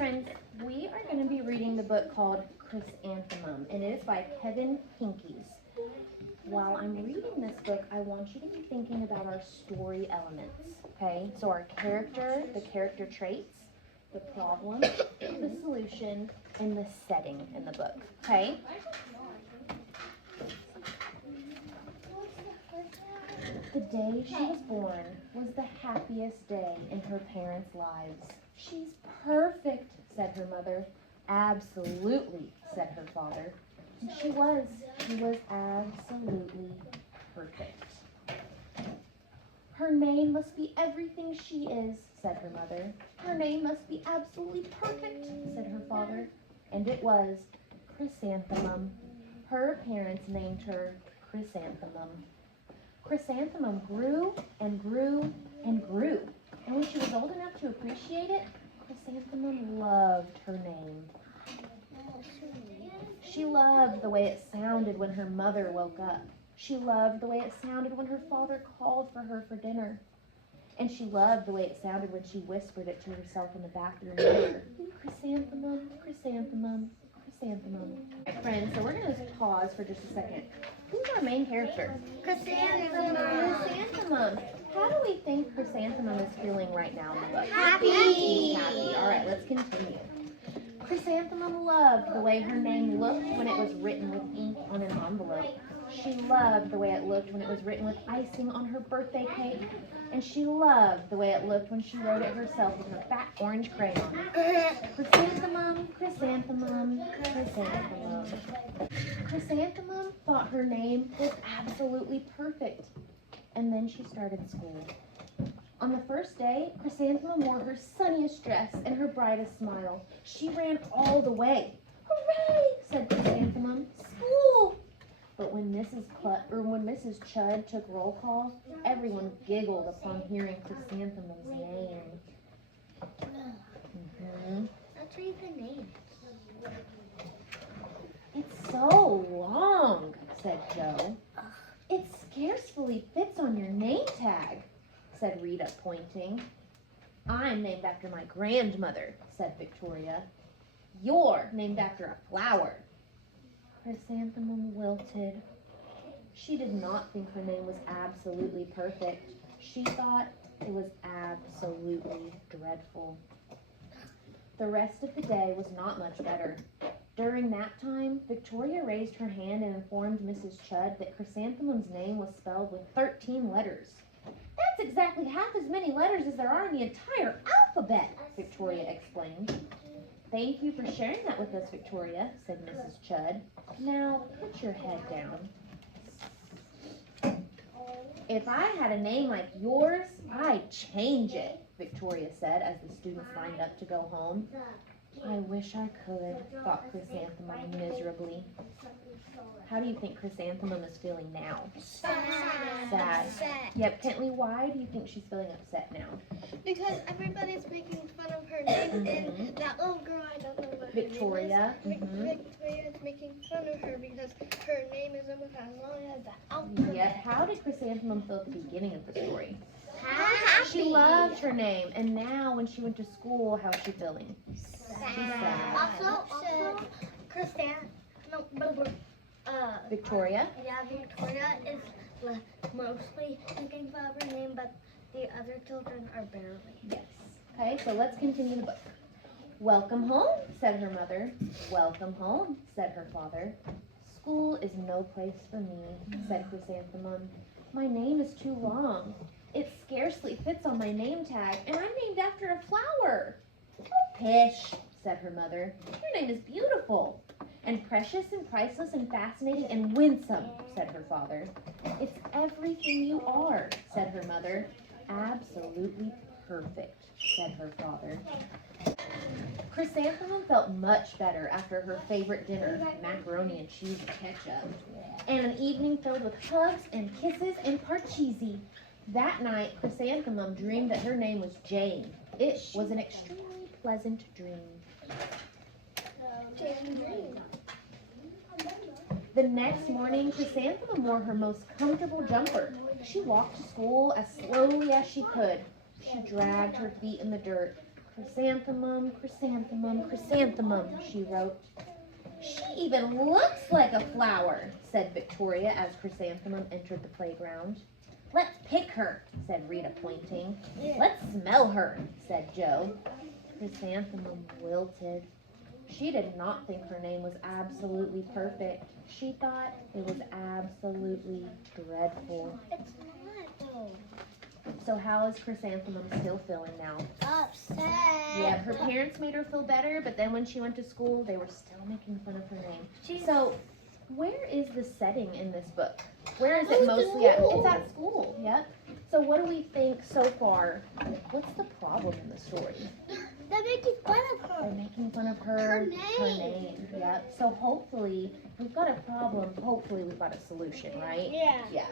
Friends, we are going to be reading the book called Chrysanthemum, and it is by Kevin Pinkies. While I'm reading this book, I want you to be thinking about our story elements, okay? So our character, the character traits, the problem, the solution, and the setting in the book, okay? The day she was born was the happiest day in her parents' lives. She's perfect, said her mother. Absolutely, said her father. And she was absolutely perfect. Her name must be everything she is, said her mother. Her name must be absolutely perfect, said her father. And it was Chrysanthemum. Her parents named her Chrysanthemum. Chrysanthemum grew and grew and grew. And when she was old enough to appreciate it, Chrysanthemum loved her name. She loved the way it sounded when her mother woke up. She loved the way it sounded when her father called for her for dinner. And she loved the way it sounded when she whispered it to herself in the bathroom mirror. Chrysanthemum, chrysanthemum, chrysanthemum. Friends, so we're going to pause for just a second. Who's our main character? Chrysanthemum. Chrysanthemum. How do we think Chrysanthemum is feeling right now in the book? Happy. Happy. All right, let's continue. Chrysanthemum loved the way her name looked when it was written with ink on an envelope. She loved the way it looked when it was written with icing on her birthday cake. And she loved the way it looked when she wrote it herself with her fat orange crayon. Chrysanthemum, chrysanthemum, chrysanthemum. Chrysanthemum thought her name was absolutely perfect. And then she started school. On the first day, Chrysanthemum wore her sunniest dress and her brightest smile. She ran all the way. Hooray, said Chrysanthemum. School! But when Mrs. Chud took roll call, everyone giggled upon hearing Chrysanthemum's name. Let's read the name. It's so long, said Joe. It scarcely fits on your name tag, said Rita, pointing. I'm named after my grandmother, said Victoria. You're named after a flower. Chrysanthemum wilted. She did not think her name was absolutely perfect. She thought it was absolutely dreadful. The rest of the day was not much better. During nap time, Victoria raised her hand and informed Mrs. Chud that Chrysanthemum's name was spelled with 13 letters. That's exactly half as many letters as there are in the entire alphabet, Victoria explained. Thank you for sharing that with us, Victoria, said Mrs. Chud. Now, put your head down. If I had a name like yours, I'd change it, Victoria said as the students lined up to go home. I wish I could, thought Chrysanthemum miserably. How do you think Chrysanthemum is feeling now? Sad. Yep, Kentley, why do you think she's feeling upset now? Because everybody's making fun of her name, and that little girl, I don't know what Victoria. her name is. Victoria is making fun of her because her name isn't with as long as the alphabet. Yep. How did Chrysanthemum feel at the beginning of the story? Happy. She loved her name, and now when she went to school, how's she feeling? Sad. Also, Victoria? Yeah, Victoria is mostly thinking about her name, but the other children are barely. Yes. Okay, so let's continue the book. Welcome home, said her mother. Welcome home, said her father. School is no place for me, said Chrysanthemum. My name is too long. It scarcely fits on my name tag, and I'm named after a flower. Oh, pish, said her mother. Your name is beautiful. And precious and priceless and fascinating and winsome, said her father. It's everything you are, said her mother. Absolutely perfect, said her father. Chrysanthemum felt much better after her favorite dinner, macaroni and cheese and ketchup, and an evening filled with hugs and kisses and parcheesi. That night, Chrysanthemum dreamed that her name was Jane. It was an extremely pleasant dream. The next morning, Chrysanthemum wore her most comfortable jumper. She walked to school as slowly as she could. She dragged her feet in the dirt. Chrysanthemum, chrysanthemum, chrysanthemum, she wrote. She even looks like a flower, said Victoria as Chrysanthemum entered the playground. Let's pick her, said Rita, pointing. Let's smell her, said Joe. Chrysanthemum wilted. She did not think her name was absolutely perfect. She thought it was absolutely dreadful. It's not though. So how is Chrysanthemum still feeling now? Upset. Yeah, her parents made her feel better, but then when she went to school, they were still making fun of her name. So where is the setting in this book? Where is it mostly at? It's at school, yep. So what do we think so far? What's the problem in the story? They're making fun of her. They're making fun of her Her name, yep. So hopefully, we've got a problem, hopefully we've got a solution, right? Yeah.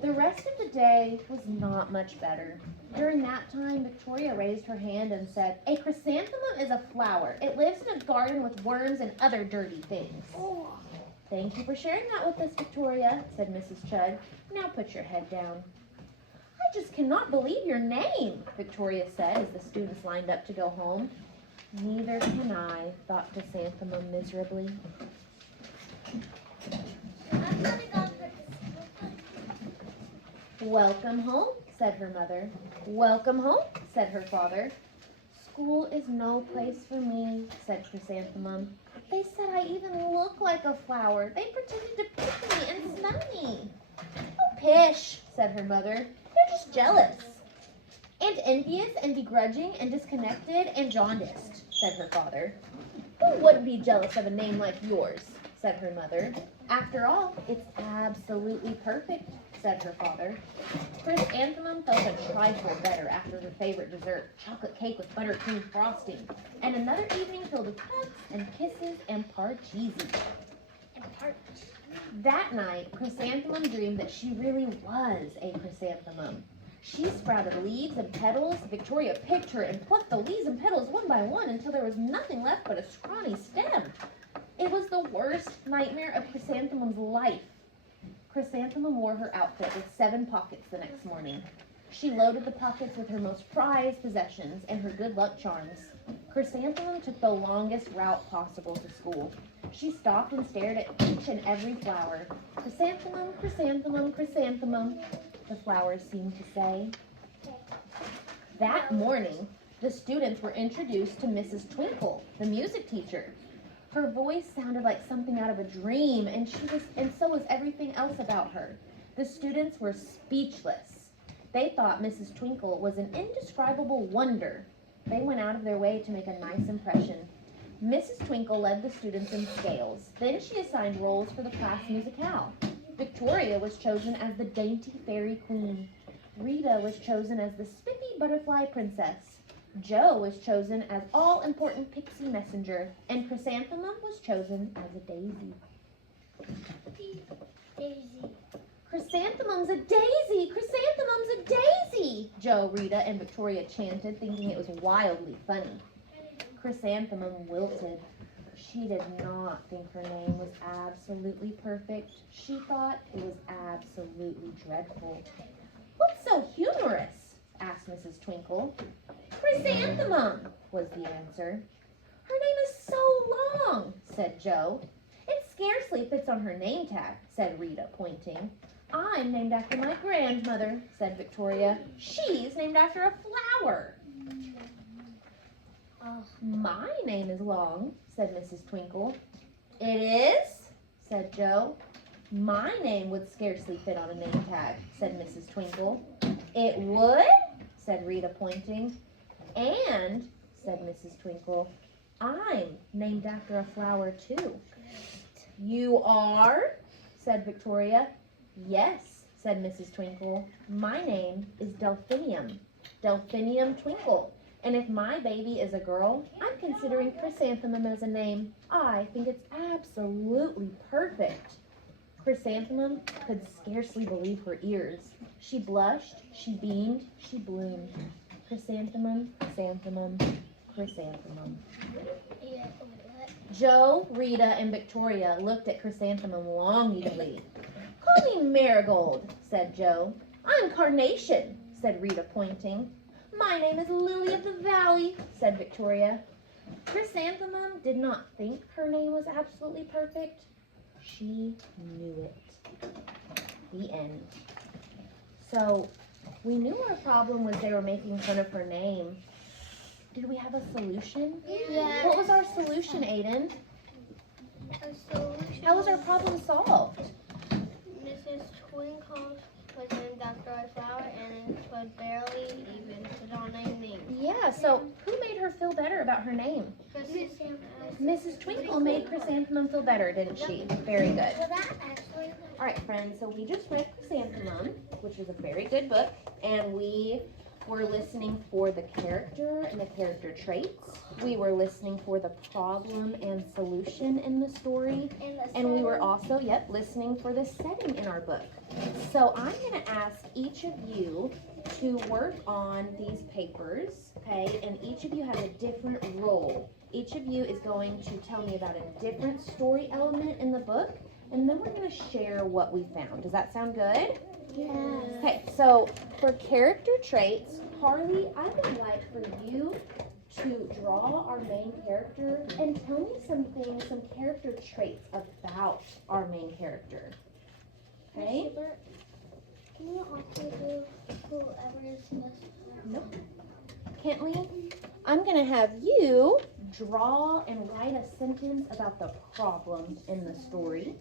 The rest of the day was not much better. During that time, Victoria raised her hand and said, "A chrysanthemum is a flower. It lives in a garden with worms and other dirty things." "Thank you for sharing that with us, Victoria," said Mrs. Chud. "Now put your head down." "I just cannot believe your name," Victoria said as the students lined up to go home. "Neither can I," thought Chrysanthemum miserably. I'm gonna go for this. "Welcome home," said her mother. "Welcome home," said her father. "School is no place for me," said Chrysanthemum. "They said I even look like a flower. They pretended to pick me and smell me." "Oh, pish," said her mother. "They're just jealous." "And envious and begrudging and disconnected and jaundiced," said her father. "Who wouldn't be jealous of a name like yours?" said her mother. "After all, it's absolutely perfect," said her father. Chrysanthemum felt a trifle better after her favorite dessert, chocolate cake with buttercream frosting, and another evening filled with hugs and kisses and parcheesi. That night, Chrysanthemum dreamed that she really was a chrysanthemum. She sprouted leaves and petals. Victoria picked her and plucked the leaves and petals one by one until there was nothing left but a scrawny stem. It was the worst nightmare of Chrysanthemum's life. Chrysanthemum wore her outfit with 7 pockets the next morning. She loaded the pockets with her most prized possessions and her good luck charms. Chrysanthemum took the longest route possible to school. She stopped and stared at each and every flower. "Chrysanthemum, chrysanthemum, chrysanthemum," the flowers seemed to say. That morning, the students were introduced to Mrs. Twinkle, the music teacher. Her voice sounded like something out of a dream, and so was everything else about her. The students were speechless. They thought Mrs. Twinkle was an indescribable wonder. They went out of their way to make a nice impression. Mrs. Twinkle led the students in scales. Then she assigned roles for the class musicale. Victoria was chosen as the dainty fairy queen. Rita was chosen as the spiffy butterfly princess. Joe was chosen as all-important pixie messenger, and Chrysanthemum was chosen as a daisy. Daisy. "Chrysanthemum's a daisy! Chrysanthemum's a daisy!" Joe, Rita, and Victoria chanted, thinking it was wildly funny. Chrysanthemum wilted. She did not think her name was absolutely perfect. She thought it was absolutely dreadful. "What's so humorous?" asked Mrs. Twinkle. "Chrysanthemum," was the answer. "Her name is so long," said Joe. "It scarcely fits on her name tag," said Rita, pointing. "I'm named after my grandmother," said Victoria. "She's named after a flower." "My name is long," said Mrs. Twinkle. "It is?" said Joe. "My name would scarcely fit on a name tag," said Mrs. Twinkle. "It would?" said Rita, pointing. "And," said Mrs. Twinkle, "I'm named after a flower, too." "You are?" said Victoria. "Yes," said Mrs. Twinkle. "My name is Delphinium. Delphinium Twinkle. And if my baby is a girl, I'm considering Chrysanthemum as a name. I think it's absolutely perfect." Chrysanthemum could scarcely believe her ears. She blushed, she beamed, she bloomed. Chrysanthemum, chrysanthemum, chrysanthemum. Joe, Rita, and Victoria looked at Chrysanthemum longingly. "Call me Marigold," said Joe. "I'm Carnation," said Rita, pointing. My name is Lily of the Valley, said Victoria. Chrysanthemum did not think her name was absolutely perfect. She knew it. The end. So, we knew our problem was they were making fun of her name. Did we have a solution? Yeah. What was our solution, Aiden? How was our problem solved? Mrs. Twinkle was named after a flower and it was barely even put on a name. Yeah, so who made her feel better about her name? Mrs. Twinkle made Chrysanthemum feel better, didn't she? Very good. All right, friends, so we just read Chrysanthemum, which is a very good book, and we were listening for the character and the character traits. We were listening for the problem and solution in the story, and we were also, listening for the setting in our book. So I'm going to ask each of you to work on these papers, okay, and each of you has a different role. Each of you is going to tell me about a different story element in the book, and then we're going to share what we found. Does that sound good? Yeah. Okay, so for character traits, Harley, I would like for you to draw our main character and tell me some character traits about our main character. Okay? Can you also do whoever is best? Nope. Kentley, I'm going to have you draw and write a sentence about the problem in the story.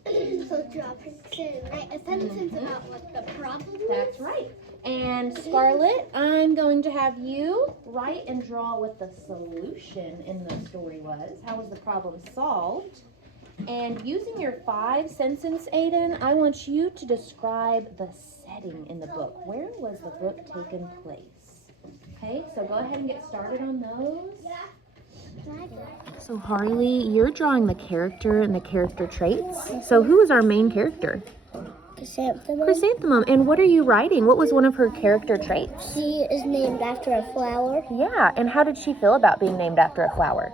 So draw a picture and write a sentence about what the problem is? That's right. And Scarlett, I'm going to have you write and draw what the solution in the story was. How was the problem solved? And using your 5 sentences, Aiden, I want you to describe the setting in the book. Where was the book taking place? Okay, so go ahead and get started on those. So Harley, you're drawing the character and the character traits. So who is our main character? Chrysanthemum. Chrysanthemum. And what are you writing? What was one of her character traits? She is named after a flower. Yeah, and how did she feel about being named after a flower?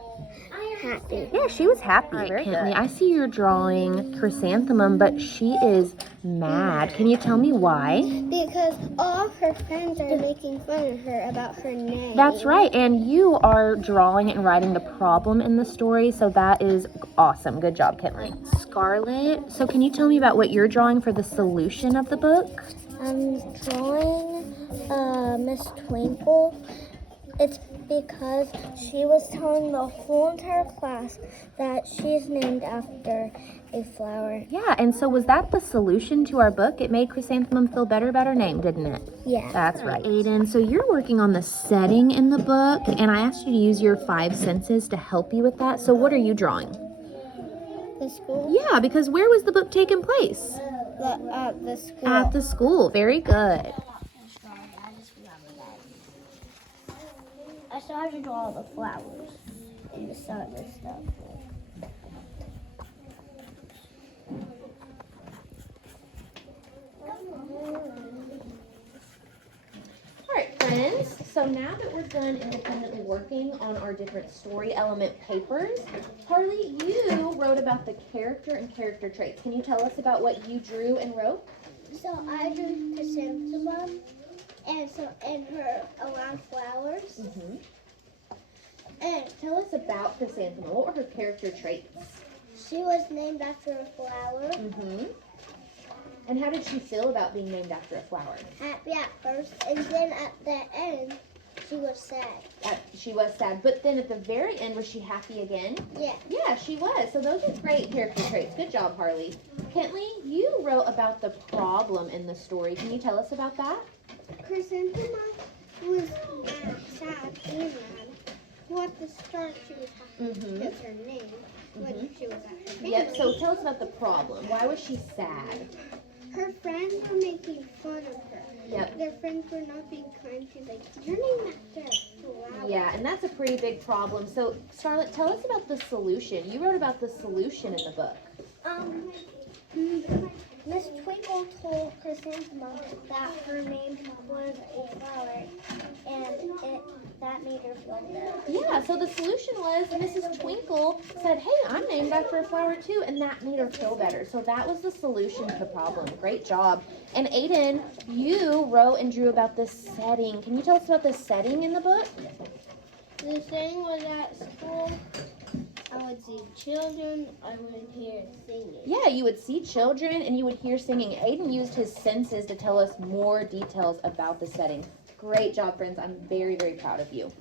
Happy. Yeah, she was happy. All right, Kentley, I see you're drawing Chrysanthemum, but she is mad. Can you tell me why? Because all her friends are making fun of her about her name. That's right, and you are drawing and writing the problem in the story, so that is awesome. Good job, Kentley. Scarlett, so can you tell me about what you're drawing for the solution of the book? I'm drawing Miss Twinkle. It's because she was telling the whole entire class that she's named after a flower. Yeah, and so was that the solution to our book? It made Chrysanthemum feel better about her name, didn't it? Yeah. That's right. Aiden, so you're working on the setting in the book, and I asked you to use your 5 senses to help you with that. So what are you drawing? The school? Yeah, because where was the book taking place? The school. At the school. Very good. I still have to draw all the flowers and the sun and stuff. All right, friends. So now that we're done independently working on our different story element papers, Harley, you wrote about the character and character traits. Can you tell us about what you drew and wrote? So I drew Chrysanthemum and her around flowers. Mm-hmm. And tell us about Chrysanthemum. What were her character traits? She was named after a flower. Mm-hmm. And how did she feel about being named after a flower? Happy at first, and then at the end, she was sad. She was sad, but then at the very end, was she happy again? Yeah. Yeah, she was. So those are great character traits. Good job, Harley. Kentley, you wrote about the problem in the story. Can you tell us about that? Chrysanthemum was mad, sad, and mad. Well, at the start, she was happy because her name when she was at her family. Yep, so tell us about the problem. Why was she sad? Her friends were making fun of her. Yep. Their friends were not being kind to like, you're named after a flower. Yeah, and that's a pretty big problem. So, Scarlett, tell us about the solution. You wrote about the solution in the book. Miss Twinkle told Chrysanthemum that her name was a flower, and that made her feel better. Yeah, so the solution was Mrs. Twinkle said, hey, I'm named after a flower too, and that made her feel better. So that was the solution to the problem. Great job. And Aiden, you wrote and drew about the setting. Can you tell us about the setting in the book? The setting was at school. I would see children. I would hear singing. Yeah, you would see children and you would hear singing. Aiden used his senses to tell us more details about the setting. Great job, friends. I'm very, very proud of you.